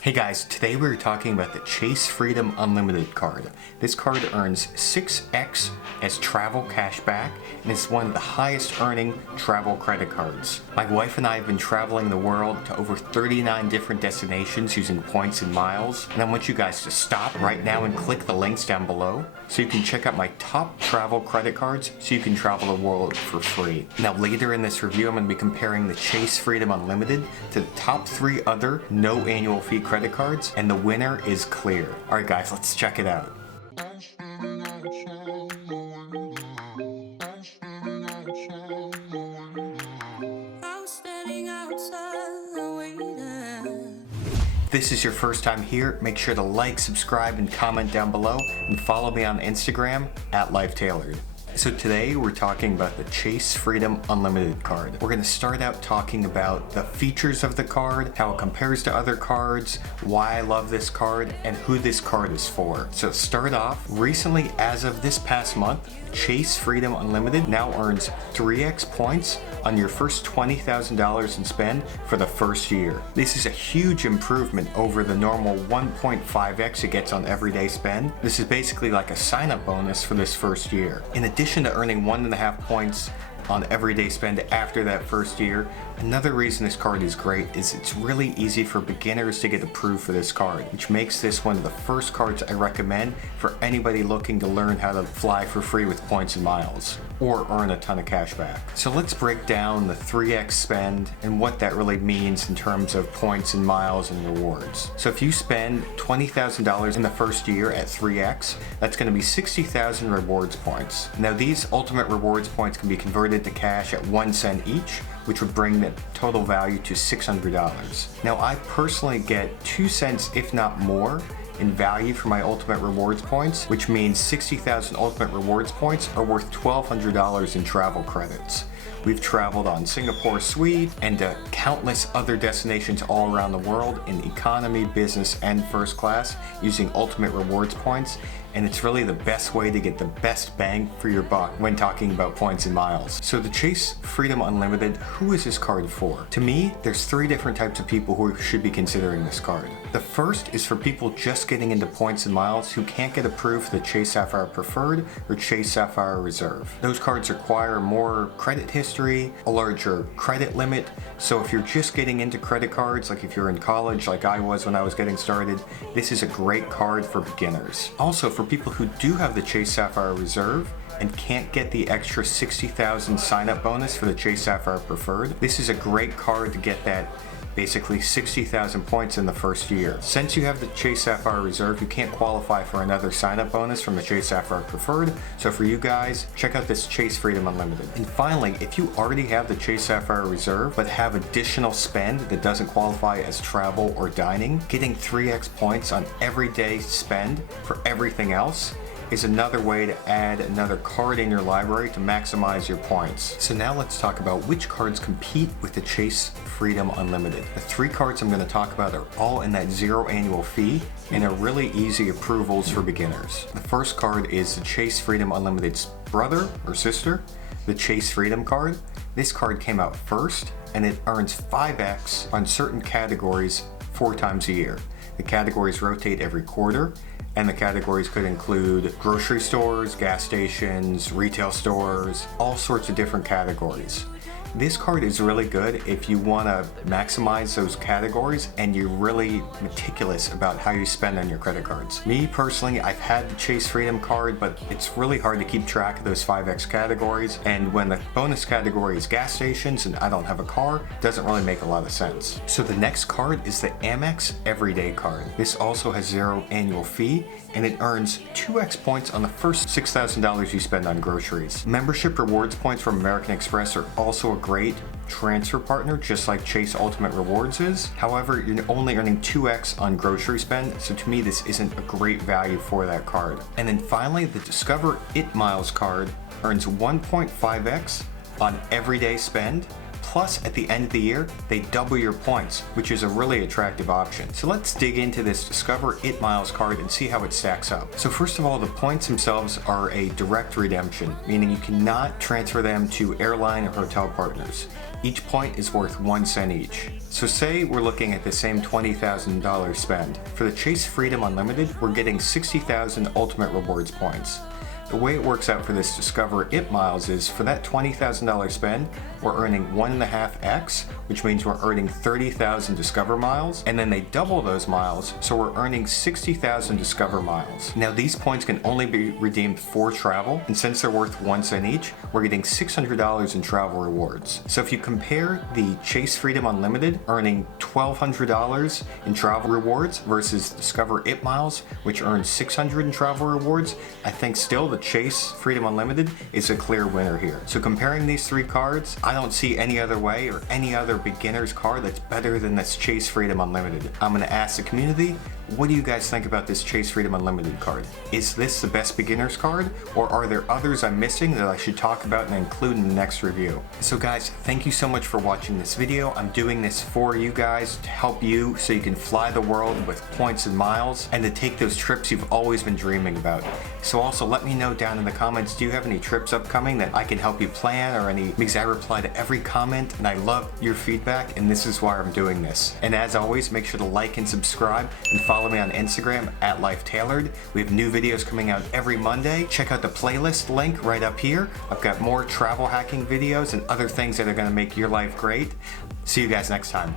Hey guys, today we're talking about the Chase Freedom Unlimited card. This card earns 6x as travel cashback and is one of the highest earning travel credit cards. My wife and I have been traveling the world to over 39 different destinations using points and miles, and I want you guys to stop right now and click the links down below so you can check out my top travel credit cards so you can travel the world for free. Now later in this review I'm going to be comparing the Chase Freedom Unlimited to the top 3 other no annual fee credit cards, and the winner is clear. Alright guys, let's check it out. If this is your first time here, make sure to like, subscribe, and comment down below, and follow me on Instagram @LifeTailored. So today we're talking about the Chase Freedom Unlimited card. We're going to start out talking about the features of the card, how it compares to other cards, why I love this card, and who this card is for. So to start off, recently as of this past month, Chase Freedom Unlimited now earns 3x points on your first $20,000 in spend for the first year. This is a huge improvement over the normal 1.5x it gets on everyday spend. This is basically like a sign-up bonus for this first year. In addition to earning 1.5 points on everyday spend after that first year, another reason this card is great is it's really easy for beginners to get approved for this card, which makes this one of the first cards I recommend for anybody looking to learn how to fly for free with points and miles or earn a ton of cash back. So let's break down the 3x spend and what that really means in terms of points and miles and rewards. So if you spend $20,000 in the first year at 3x, that's going to be 60,000 rewards points. Now these ultimate rewards points can be converted to cash at 1 cent each, which would bring the total value to $600. Now I personally get 2 cents, if not more, in value for my ultimate rewards points, which means 60,000 ultimate rewards points are worth $1,200 in travel credits. We've traveled on Singapore Suite and to countless other destinations all around the world in economy, business, and first class using ultimate rewards points, and it's really the best way to get the best bang for your buck when talking about points and miles. So the Chase Freedom Unlimited, who is this card for? To me, there's 3 different types of people who should be considering this card. The first is for people just getting into points and miles who can't get approved for the Chase Sapphire Preferred or Chase Sapphire Reserve. Those cards require more credit history, a larger credit limit, so if you're just getting into credit cards, like if you're in college like I was when I was getting started, this is a great card for beginners. Also, for people who do have the Chase Sapphire Reserve and can't get the extra 60,000 sign-up bonus for the Chase Sapphire Preferred, this is a great card to get that basically 60,000 points in the first year. Since you have the Chase Sapphire Reserve, you can't qualify for another sign-up bonus from the Chase Sapphire Preferred, so for you guys, check out this Chase Freedom Unlimited. And finally, if you already have the Chase Sapphire Reserve but have additional spend that doesn't qualify as travel or dining, getting 3x points on everyday spend for everything else is another way to add another card in your library to maximize your points. So now let's talk about which cards compete with the Chase Freedom Unlimited. The 3 cards I'm going to talk about are all in that 0 annual fee and are really easy approvals for beginners. The first card is the Chase Freedom Unlimited's brother or sister, the Chase Freedom card. This card came out first and it earns 5x on certain categories 4 times a year. The categories rotate every quarter, and the categories could include grocery stores, gas stations, retail stores, all sorts of different categories. This card is really good if you want to maximize those categories and you're really meticulous about how you spend on your credit cards. Me personally, I've had the Chase Freedom card, but it's really hard to keep track of those 5x categories, and when the bonus category is gas stations and I don't have a car, it doesn't really make a lot of sense. So the next card is the Amex EveryDay card. This also has 0 annual fee and it earns 2x points on the first $6,000 you spend on groceries. Membership rewards points from American Express are also a great transfer partner, just like Chase Ultimate Rewards is. However, you're only earning 2x on grocery spend, so to me this isn't a great value for that card. And then finally, the Discover It Miles card earns 1.5x on everyday spend, Plus, at the end of the year, they double your points, which is a really attractive option. So let's dig into this Discover It Miles card and see how it stacks up. So first of all, the points themselves are a direct redemption, meaning you cannot transfer them to airline or hotel partners. Each point is worth 1 cent each. So say we're looking at the same $20,000 spend. For the Chase Freedom Unlimited, we're getting 60,000 Ultimate Rewards points. The way it works out for this Discover It Miles is for that $20,000 spend, we're earning 1.5x, which means we're earning 30,000 Discover miles, and then they double those miles, so we're earning 60,000 Discover miles. Now these points can only be redeemed for travel, and since they're worth 1 cent each, we're getting $600 in travel rewards. So if you compare the Chase Freedom Unlimited earning $1,200 in travel rewards versus Discover It Miles, which earns $600 in travel rewards, I think still the Chase Freedom Unlimited is a clear winner here. So comparing these three cards, I don't see any other way or any other beginner's card that's better than this Chase Freedom Unlimited. I'm gonna ask the community, what do you guys think about this Chase Freedom Unlimited card? Is this the best beginner's card, or are there others I'm missing that I should talk about and include in the next review? So guys, thank you so much for watching this video. I'm doing this for you guys to help you so you can fly the world with points and miles and to take those trips you've always been dreaming about. So also let me know down in the comments, do you have any trips upcoming that I can help you plan or any, because I reply to every comment and I love your feedback and this is why I'm doing this. And as always, make sure to like and subscribe and follow me on Instagram at LifeTailored. We have new videos coming out every Monday. Check out the playlist link right up here. I've got more travel hacking videos and other things that are going to make your life great. See you guys next time.